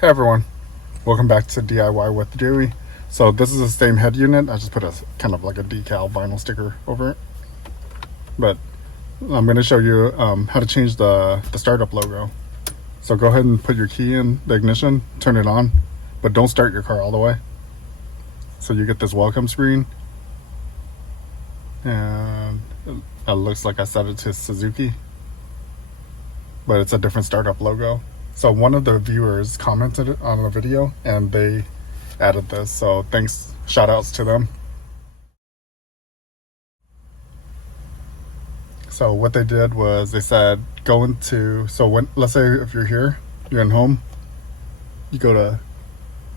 Hey everyone, welcome back to DIY with Dewey. So this is the same head unit. I just put a kind of like a decal vinyl sticker over it. But I'm going to show you how to change the startup logo. So go ahead and put your key in the ignition, turn it on, but don't start your car all the way. So you get this welcome screen. And it looks like I set it to Suzuki, but it's a different startup logo. So one of the viewers commented on the video and they added this. So thanks, shout outs to them. So what they did was they said, go into, so when, let's say if you're here, you're in home, you go to,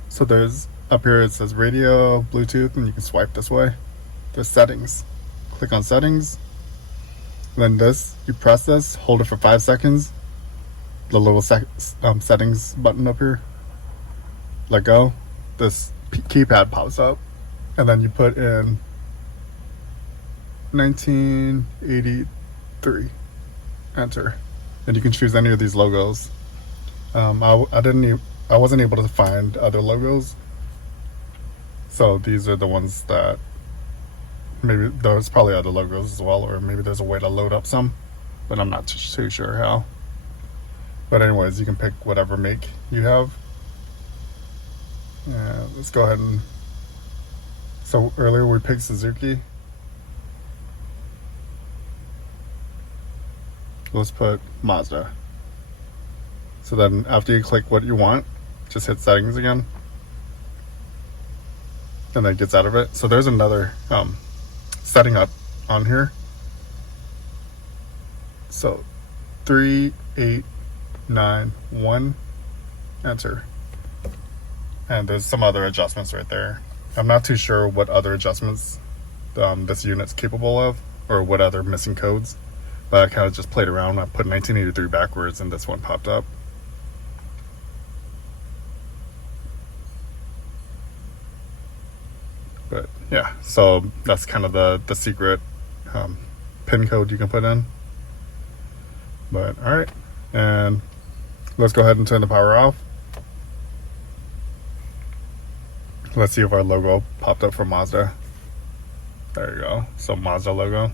so there's up here, it says radio, Bluetooth, and you can swipe this way. There's settings. Click on settings. Then this, you press this, hold it for 5 seconds. The little settings button up here, let go, this keypad pops up, and then you put in 1983, enter, and you can choose any of these logos. I wasn't able to find other logos, so these are the ones that maybe there's probably other logos as well, or maybe there's a way to load up some, but I'm not too sure how. But anyways, you can pick whatever make you have. Let's go ahead and, so earlier we picked Suzuki. Let's put Mazda. So then after you click what you want, just hit settings again. And that gets out of it. So there's another setting up on here. So 3891, enter, and there's some other adjustments right there. I'm not too sure what other adjustments this unit's capable of, or what other missing codes, but I kind of just played around. I put 1983 backwards and this one popped up. But yeah, so that's kind of the secret pin code you can put in. But all right, and let's go ahead and turn the power off. Let's see if our logo popped up for Mazda. There you go. So Mazda logo.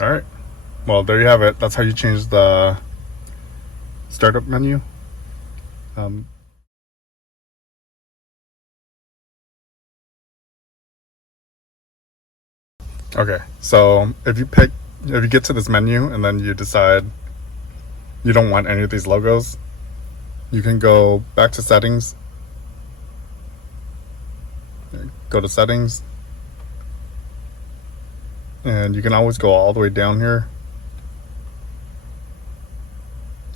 All right. Well, there you have it. That's how you change the startup menu. Okay, so if you get to this menu and then you decide you don't want any of these logos, you can go back to settings, go to settings, and you can always go all the way down here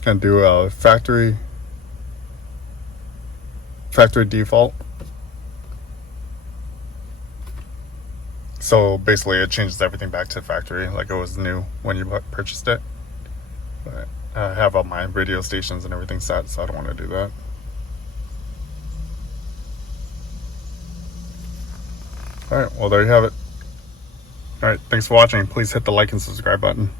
and do a factory default. So basically it changes everything back to factory like it was new when you purchased it. But I have all my radio stations and everything set, so I don't want to do that. Alright, well there you have it. Alright, thanks for watching. Please hit the like and subscribe button.